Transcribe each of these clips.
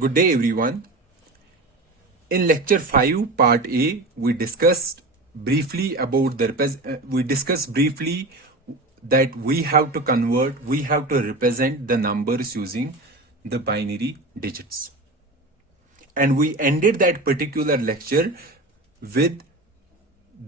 Good day, everyone. In lecture 5, part A, we discussed briefly about we discussed briefly that we have to convert, we have to represent the numbers using the binary digits. And we ended that particular lecture with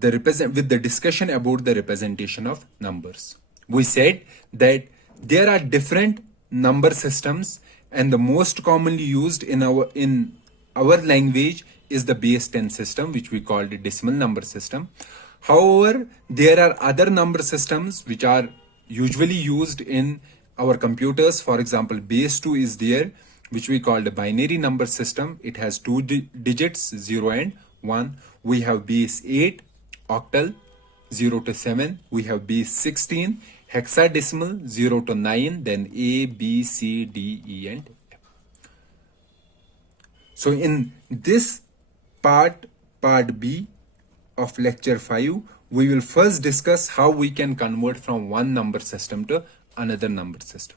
with the discussion about the representation of numbers. We said that there are different number systems, and the most commonly used in our language is the base 10 system, which we call the decimal number system. However, there are other number systems which are usually used in our computers. For example, base 2 is there, which we call the binary number system. It has two digits, 0 and 1. We have base 8, octal, 0 to 7. We have base 16, hexadecimal, 0 to 9, then A, B, C, D, E, and F. So in this part B of lecture 5, we will first discuss how we can convert from one number system to another number system.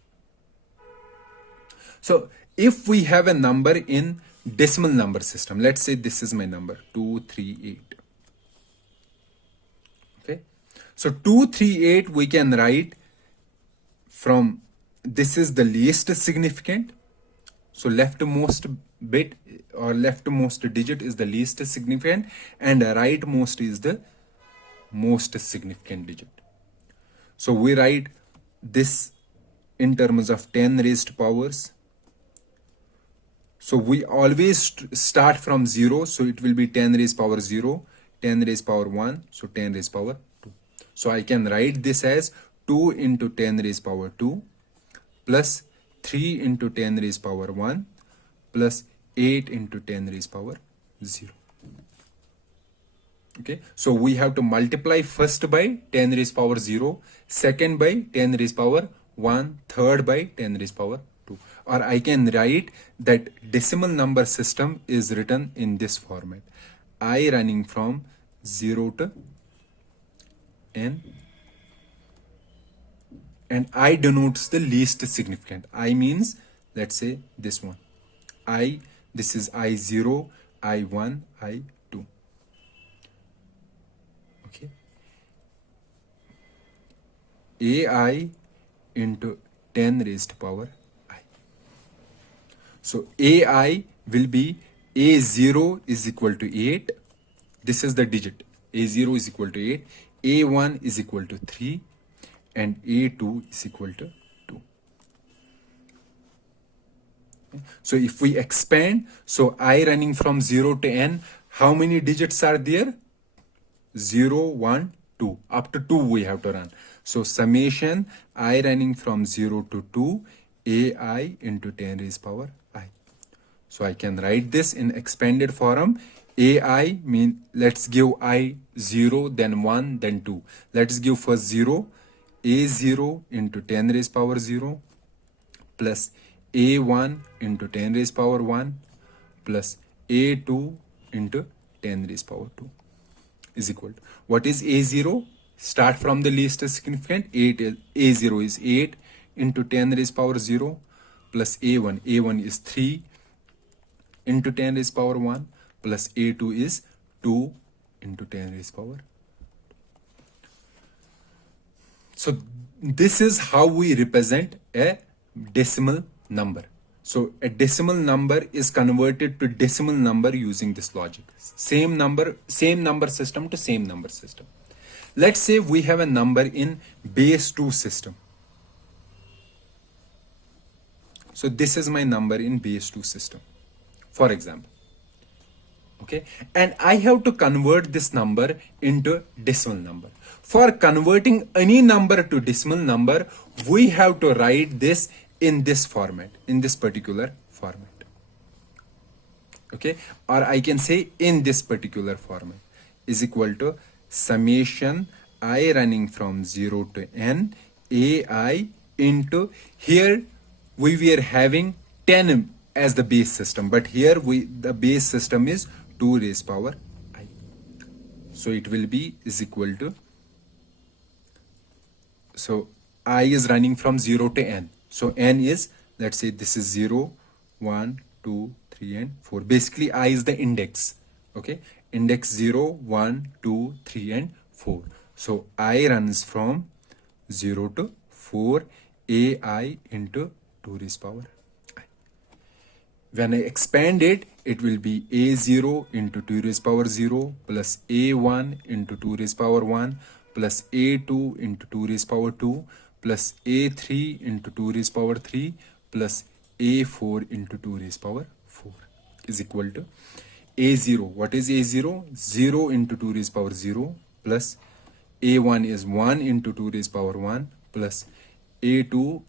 So if we have a number in decimal number system, let's say this is my number 238. Okay, so 238 we can write from, this is the least significant, so leftmost bit or leftmost digit is the least significant, and rightmost is the most significant digit. So we write this in terms of 10 raised powers. So we always start from 0, so it will be 10 raised power 0, 10 raised power 1, so 10 raised power 2. So I can write this as 2 into 10 raised power 2 plus 3 into 10 raised power 1 plus 8 into 10 raised power 0. Okay, so we have to multiply first by 10 raised power 0, second by 10 raised power 1, third by 10 raised power 2. Or I can write that decimal number system is written in this format: I running from 0 to n, and I denotes the least significant. I means, let's say this one. This is I0, I1, I2. Okay. AI into 10 raised power I. So AI will be A0 is equal to 8. This is the digit. A0 is equal to 8. A1 is equal to 3. And A2 is equal to 2. So if we expand, so I running from 0 to n, how many digits are there? 0, 1, 2. Up to 2 we have to run. So summation I running from 0 to 2, AI into 10 raised power I. So I can write this in expanded form. AI mean, let's give I 0, then 1, then 2. Let's give first 0. A0 into 10 raised power 0 plus A1 into 10 raised power 1 plus A2 into 10 raised power 2 is equal to, what is A0? Start from the least significant. A0 is 8 into 10 raised power 0 plus A1. A1 is 3 into 10 raised power 1 plus A2 is 2 into 10 raised power. So this is how we represent a decimal number. So a decimal number is converted to decimal number using this logic. Same number system to same number system. Let's say we have a number in base 2 system. So this is my number in base 2 system, for example. Okay, and I have to convert this number into decimal number. For converting any number to decimal number, we have to write this in this format, in this particular format. Okay, or I can say in this particular format is equal to summation I running from 0 to n AI into, here we were having 10 as the base system, but here the base system is 2 raised power I. So it will be is equal to, so I is running from 0 to n. So n is, let's say this is 0, 1, 2, 3, and 4. Basically, I is the index. Okay, index 0, 1, 2, 3, and 4. So I runs from 0 to 4, ai into 2 raised power I. When I expand it, it will be a0 into 2 raised power 0 plus a1 into 2 raised power 1 plus a2 into 2 raised power 2 plus a3 into 2 raised power 3 plus a4 into 2 raised power 4 is equal to a0. What is a0? 0 into 2 raised power 0 plus a1 is 1 into 2 raised power 1 plus a2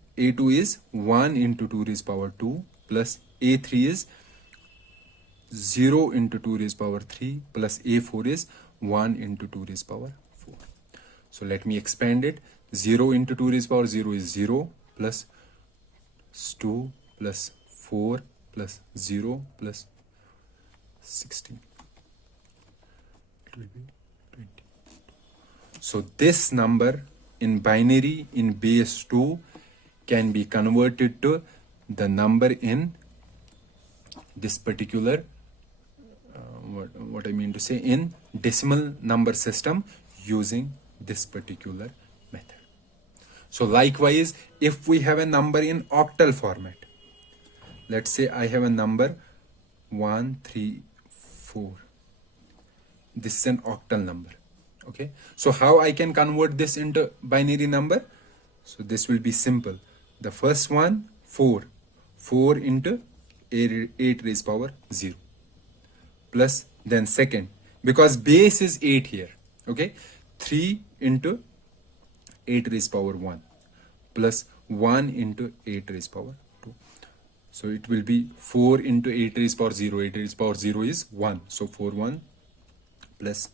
is 1 into 2 raised power 2 plus a3 is 0 into 2 raised power 3 plus a4 is 1 into 2 raised power 4. So let me expand it. 0 into 2 raised power 0 is 0 plus 2 plus 4 plus 0 plus 16. It will be 20. So this number in binary in base 2 can be converted to the number in this particular what I mean to say in decimal number system using this particular method. So likewise, if we have a number in octal format, let's say I have a number 1, 3, 4. This is an octal number. Okay, so how I can convert this into binary number? So this will be simple. The first one, 4 into 8 raised power 0 plus then second, because base is 8 here, okay, 3 into 8 raised power 1 plus 1 into 8 raised power 2. So it will be 4 into 8 raised power 0. 8 raised power 0 is 1. So 4 1 plus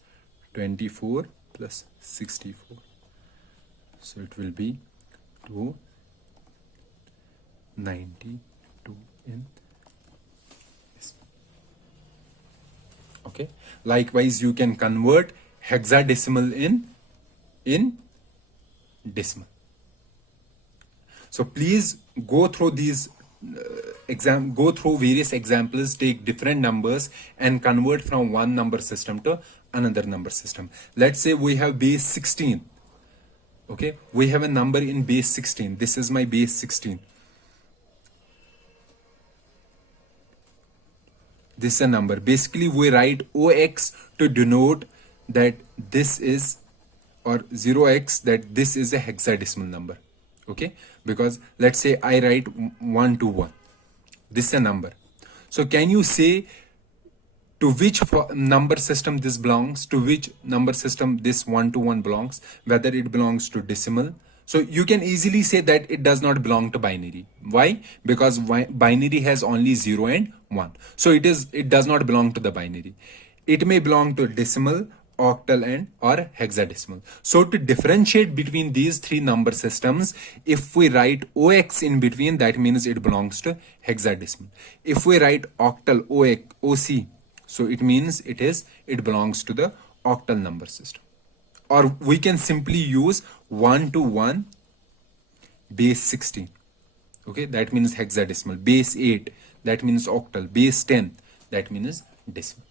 24 plus 64. So it will be 292 in this. Okay. Likewise, you can convert hexadecimal in decimal. So please go through these go through various examples, take different numbers and convert from one number system to another number system. Let's say we have base 16. Okay, we have a number in base 16. This is my base 16. This is a number. Basically, we write OX to denote that this is, or 0x, that this is a hexadecimal number. Okay, because let's say I write 121. This is a number. So can you say to which number system this belongs, to which number system this 121 belongs, whether it belongs to decimal? So you can easily say that it does not belong to binary. Why? Because binary has only 0 and 1. So it does not belong to the binary. It may belong to decimal, octal, and or hexadecimal. So to differentiate between these three number systems, if we write OX in between, that means it belongs to hexadecimal. If we write octal OC, so it means it belongs to the octal number system. Or we can simply use 121 base 16. Okay, that means hexadecimal. Base 8, that means octal. Base 10, that means decimal.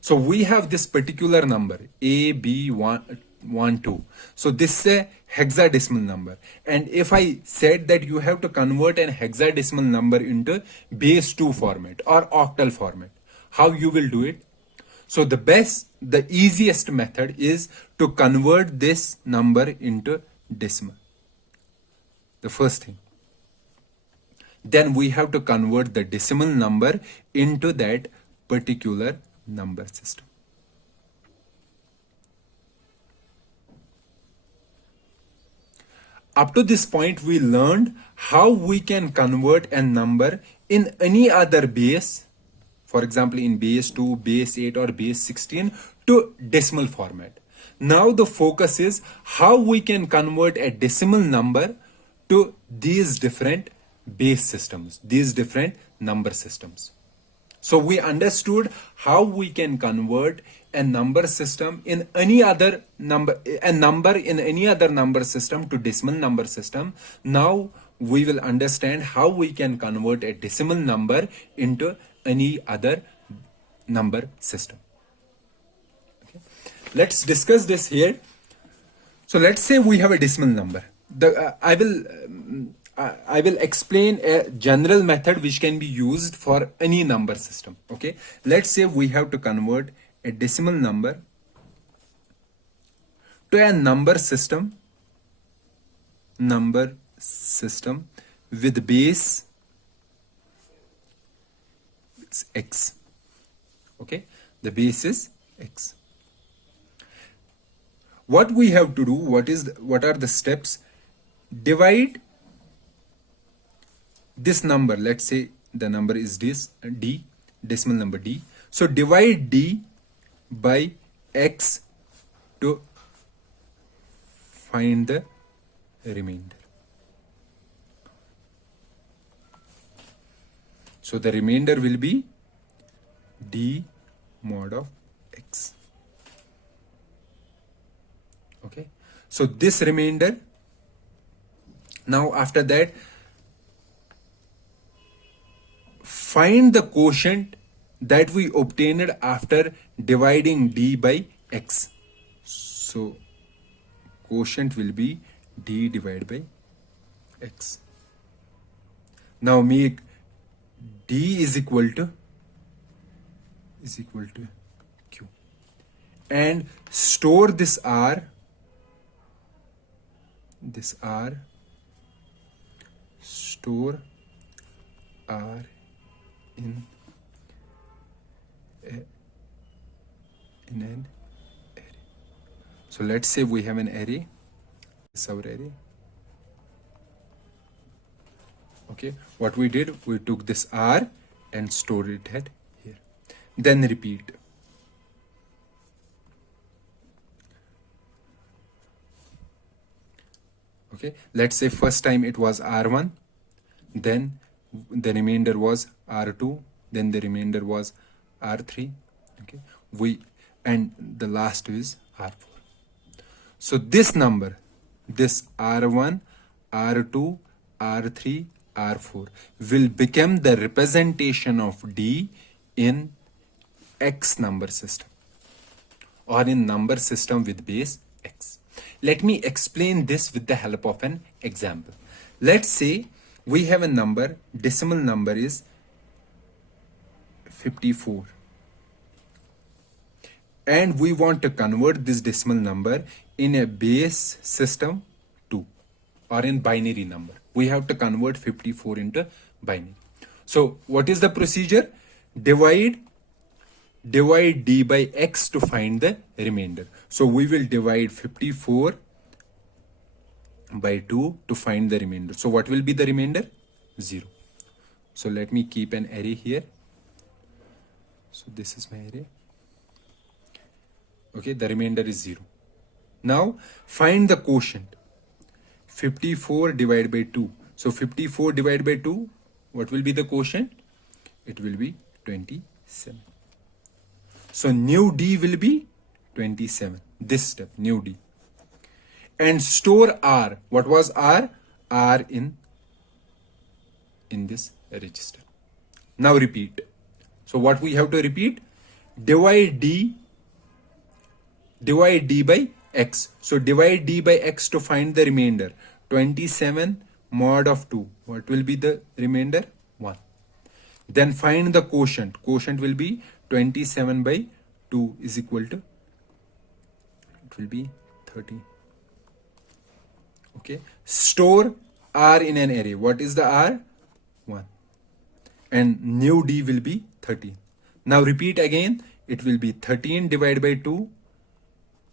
So we have this particular number AB12. So this is a hexadecimal number. And if I said that you have to convert an hexadecimal number into base 2 format or octal format, how you will do it? So the easiest method is to convert this number into decimal. The first thing. Then we have to convert the decimal number into that particular number system. Up to this point, we learned how we can convert a number in any other base, for example, in base 2, base 8, or base 16, to decimal format. Now the focus is how we can convert a decimal number to these different base systems, these different number systems. So we understood how we can convert a number system in any other number, a number in any other number system to decimal number system. Now we will understand how we can convert a decimal number into any other number system. Okay. Let's discuss this here. So let's say we have a decimal number. I will explain a general method which can be used for any number system. Okay. Let's say we have to convert a decimal number to a number system with base x. Okay, the base is x. What we have to do, what are the steps? Divide this number. Let's say the number is this d, decimal number d. So divide d by x to find the remainder. So the remainder will be d mod of x. Okay. So this remainder, now after that, find the quotient that we obtained after dividing d by x. So quotient will be d divided by x. Now make d is equal to q and store this r store r in an array. So let's say we have an array. This is our array. Okay, what we did, we took this r and stored it at here. Then repeat. Okay, let's say first time it was r1, then the remainder was r2, then the remainder was r3. Okay, and the last is r4. So this number, this r1, r2, r3, r4 will become the representation of d in x number system or in number system with base x. Let me explain this with the help of an example. Let's say we have a number, decimal number is 54. And we want to convert this decimal number in a base system 2 or in binary number. We have to convert 54 into binary. So what is the procedure? Divide d by x to find the remainder. So we will divide 54 by 2 to find the remainder. So what will be the remainder? 0. So let me keep an array here. So this is my array. Okay, the remainder is 0. Now find the quotient. 54 divided by 2. So 54 divided by 2, what will be the quotient? It will be 27. So new d will be 27. This step, new d. And store r. What was r? R in this register. Now repeat. So what we have to repeat? Divide d by x. So divide d by x to find the remainder. 27 mod of 2. What will be the remainder? 1. Then find the quotient. Quotient will be 27 by 2 is equal to, it will be 30. Okay. Store r in an array. What is the r? 1. And new d will be 13. Now repeat again. It will be 13 divided by 2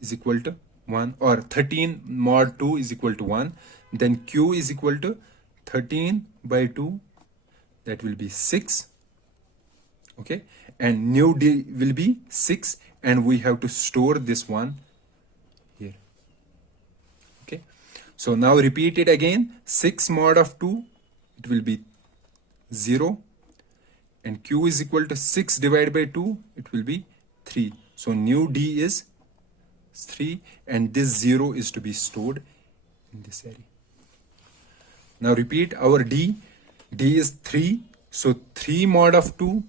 is equal to 1, or 13 mod 2 is equal to 1. Then q is equal to 13 by 2, that will be 6. Okay, and new d will be 6, and we have to store this one here. Okay, so now repeat it again. 6 mod of 2, it will be 0, and q is equal to 6 divided by 2, it will be 3. So new d is 3, and this 0 is to be stored in this array. Now repeat our D. D is 3. So 3 mod of 2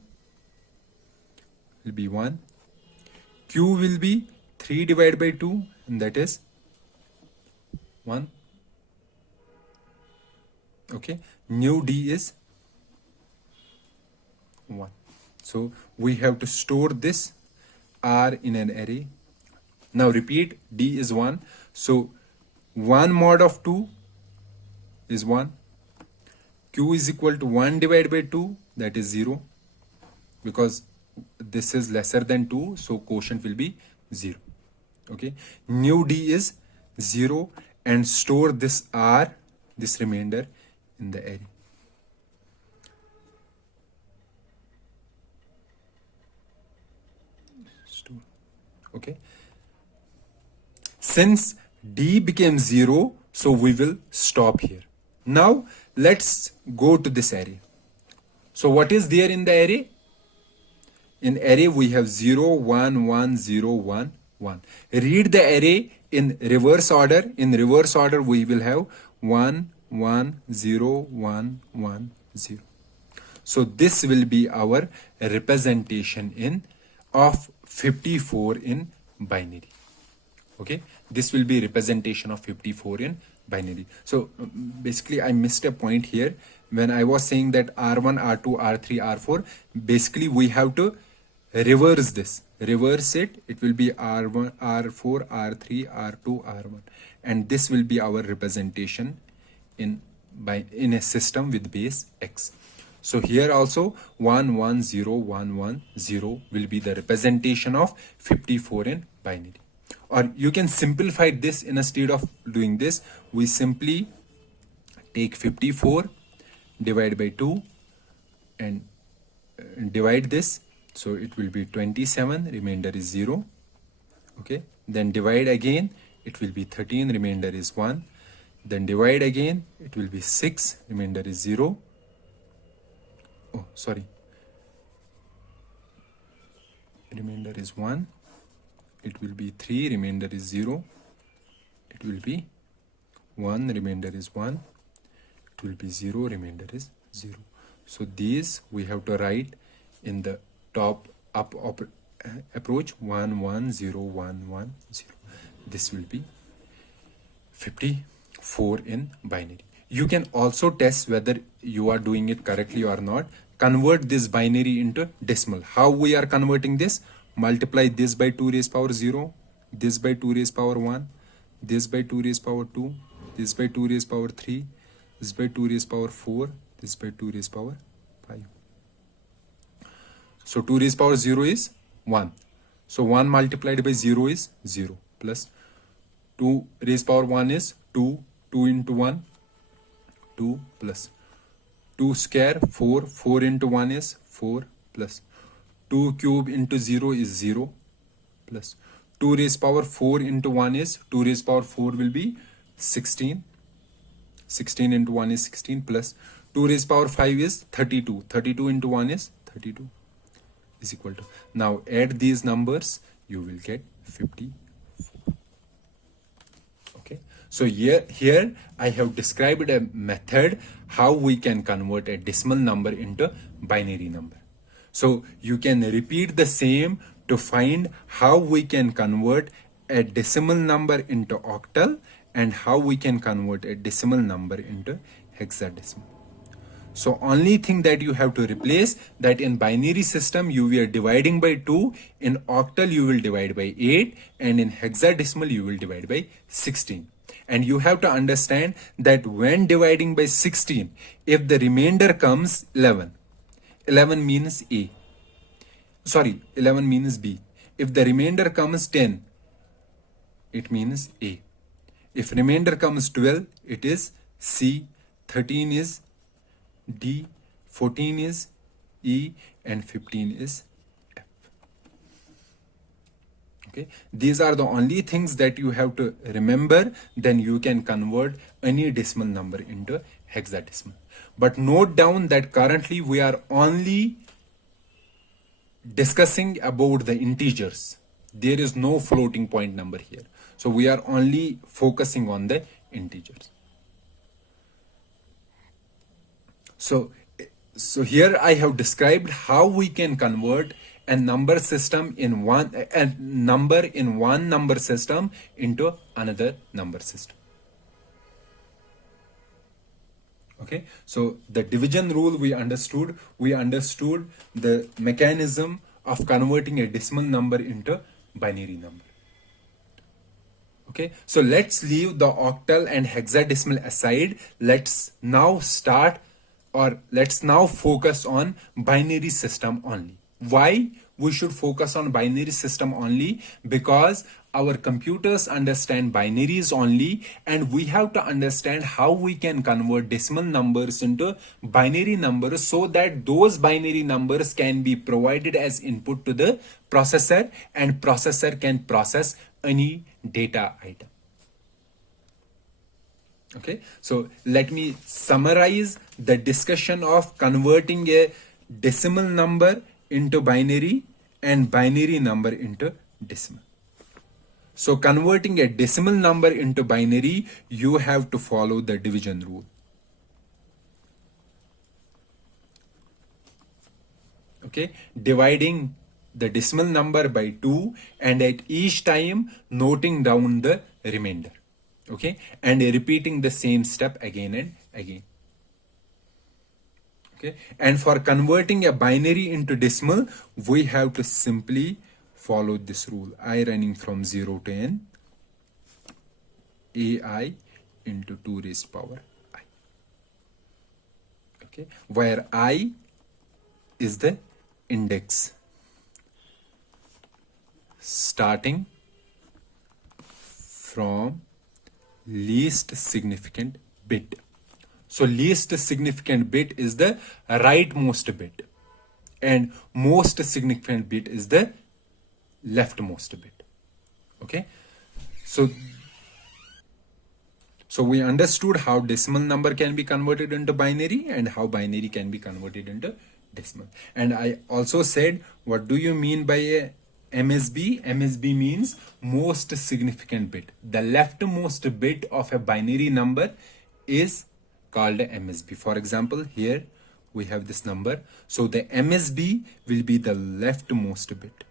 will be 1. Q will be 3 divided by 2, and that is 1. Okay. New D is 1. So we have to store this R in an array. Now repeat, D is 1. So 1 mod of 2 is 1. Q is equal to 1 divided by 2, that is 0. Because this is lesser than 2, so quotient will be 0. Okay. New D is 0, and store this R, this remainder, in the array. Store. Okay. Since D became 0, so we will stop here. Now let's go to this array. So what is there in the array? In array we have 0, 1, 1, 0, 1, 1. Read the array in reverse order. In reverse order we will have 1, 1, 0, 1, 1, 0. So this will be our representation in of 54 in binary. Okay, this will be representation of 54 in binary. So basically I missed a point here when I was saying that R1, R2, R3, R4. Basically we have to reverse this. Reverse it. It will be R1, R4, R3, R2, R1, and this will be our representation in a system with base X. So here also 1, 1, 0, 1, 1, 0 will be the representation of 54 in binary. Or you can simplify this. Instead of doing this, we simply take 54, divide by 2, and divide this. So it will be 27, remainder is 0. Okay. Then divide again, it will be 13, remainder is 1. Then divide again, it will be 6, remainder is 0. Oh, sorry. Remainder is 1. It will be 3, remainder is 0. It will be 1, remainder is 1. It will be 0, remainder is 0. So these we have to write in the top up approach 1, 1, 0, 1, 1, 0. This will be 54 in binary. You can also test whether you are doing it correctly or not. Convert this binary into decimal. How we are converting this? Multiply this by 2 raised power 0, this by 2 raised power 1, this by 2 raised power 2, this by 2 raised power 3, this by 2 raised power 4, this by 2 raised power 5. So 2 raised power 0 is 1. So 1 multiplied by 0 is 0, plus 2 raised power 1 is 2, 2 into 1, 2, plus 2 square 4, 4 into 1 is 4, plus 2 cube into 0 is 0, plus 2 raised power 4 into 1 is 2 raised power 4 will be 16. 16 into 1 is 16, plus 2 raised power 5 is 32. 32 into 1 is 32 is equal to. Now add these numbers, you will get 54. Okay. So here I have described a method how we can convert a decimal number into binary number. So you can repeat the same to find how we can convert a decimal number into octal and how we can convert a decimal number into hexadecimal. So only thing that you have to replace, that in binary system you were dividing by 2, in octal you will divide by 8, and in hexadecimal you will divide by 16. And you have to understand that when dividing by 16, if the remainder comes 11, 11 means A. Sorry, 11 means B. If the remainder comes 10, it means A. If remainder comes 12, it is C. 13 is D. 14 is E. And 15 is F. Okay. These are the only things that you have to remember. Then you can convert any decimal number into hexadecimal. But note down that currently we are only discussing about the integers. There is no floating point number here. So we are only focusing on the integers. So, so here I have described how we can convert a number system in a number in one number system into another number system. Okay, so the division rule we understood the mechanism of converting a decimal number into binary number. Okay, so let's leave the octal and hexadecimal aside. Let's now focus on binary system only. Why we should focus on binary system only? Because our computers understand binaries only, and we have to understand how we can convert decimal numbers into binary numbers so that those binary numbers can be provided as input to the processor, and processor can process any data item. Okay, so let me summarize the discussion of converting a decimal number into binary and binary number into decimal. So converting a decimal number into binary, you have to follow the division rule. Okay, dividing the decimal number by 2 and at each time noting down the remainder. Okay, and repeating the same step again and again. Okay, and for converting a binary into decimal, we have to simply follow this rule: I running from 0 to n, ai into 2 raised power I. Okay, where I is the index starting from least significant bit. So least significant bit is the rightmost bit, and most significant bit is the leftmost bit. Okay, so we understood how decimal number can be converted into binary and how binary can be converted into decimal. And I also said, what do you mean by a MSB? MSB means most significant bit. The leftmost bit of a binary number is called a MSB. For example, here we have this number. So the MSB will be the leftmost bit.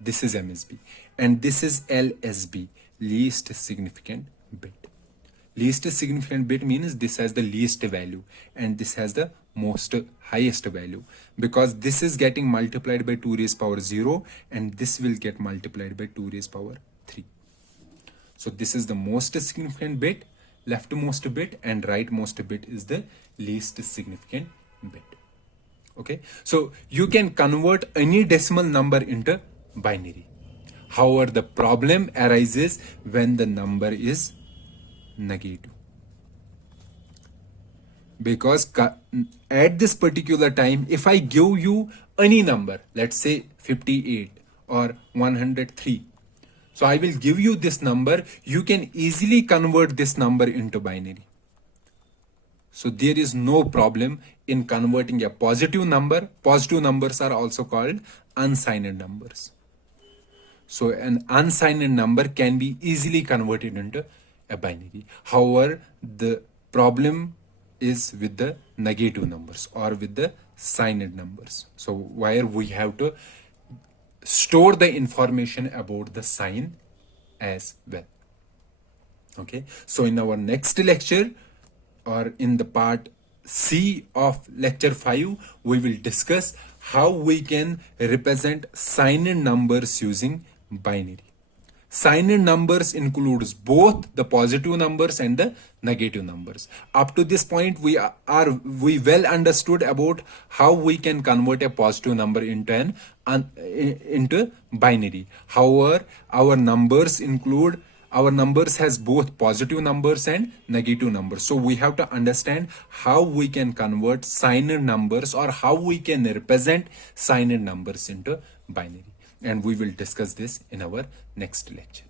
This is MSB. And this is LSB, least significant bit. Least significant bit means this has the least value and this has the most highest value, because this is getting multiplied by 2 raised power 0 and this will get multiplied by 2 raised power 3. So this is the most significant bit, leftmost bit, and rightmost bit is the least significant bit. Okay, so you can convert any decimal number into binary. However, the problem arises when the number is negative, because at this particular time, if I give you any number, let's say 58 or 103, so I will give you this number, you can easily convert this number into binary. So there is no problem in converting a positive number. Positive numbers are also called unsigned numbers. So an unsigned number can be easily converted into a binary. However, the problem is with the negative numbers or with the signed numbers. So where we have to store the information about the sign as well. Okay, so in our next lecture, or in the part C of lecture 5, we will discuss how we can represent signed numbers using binary. Signed numbers includes both the positive numbers and the negative numbers. Up to this point, we well understood about how we can convert a positive number into into binary. However, our numbers has both positive numbers and negative numbers. So we have to understand how we can convert signed numbers, or how we can represent signed numbers into binary. And we will discuss this in our next lecture.